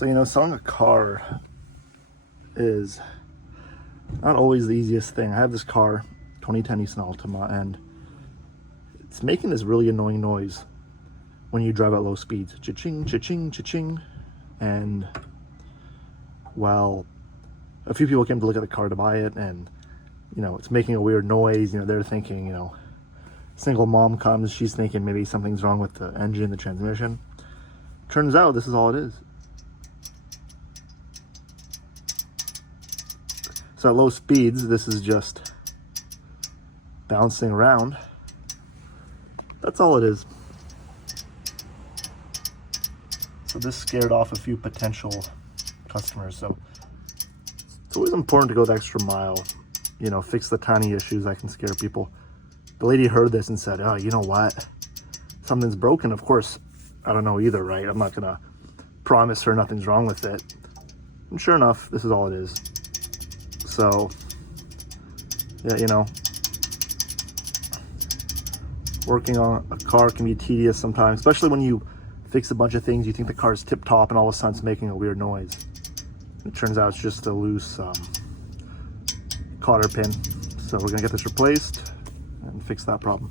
So, selling a car is not always the easiest thing. I have this car, 2010 Nissan Altima, and it's making this really annoying noise when you drive at low speeds. Cha-ching, cha-ching, cha-ching. And, well, a few people came to look at the car to buy it, and, it's making a weird noise. They're thinking, single mom comes, she's thinking maybe something's wrong with the engine, the transmission. Turns out this is all it is. So at low speeds, this is just bouncing around. That's all it is. So this scared off a few potential customers. So it's always important to go the extra mile, fix the tiny issues that can scare people. The lady heard this and said, oh, you know what? Something's broken. Of course, I don't know either, right? I'm not gonna promise her nothing's wrong with it. And sure enough, this is all it is. So, yeah, working on a car can be tedious sometimes, especially when you fix a bunch of things, you think the car's tip-top, and all of a sudden it's making a weird noise. It turns out it's just a loose cotter pin. So we're gonna get this replaced and fix that problem.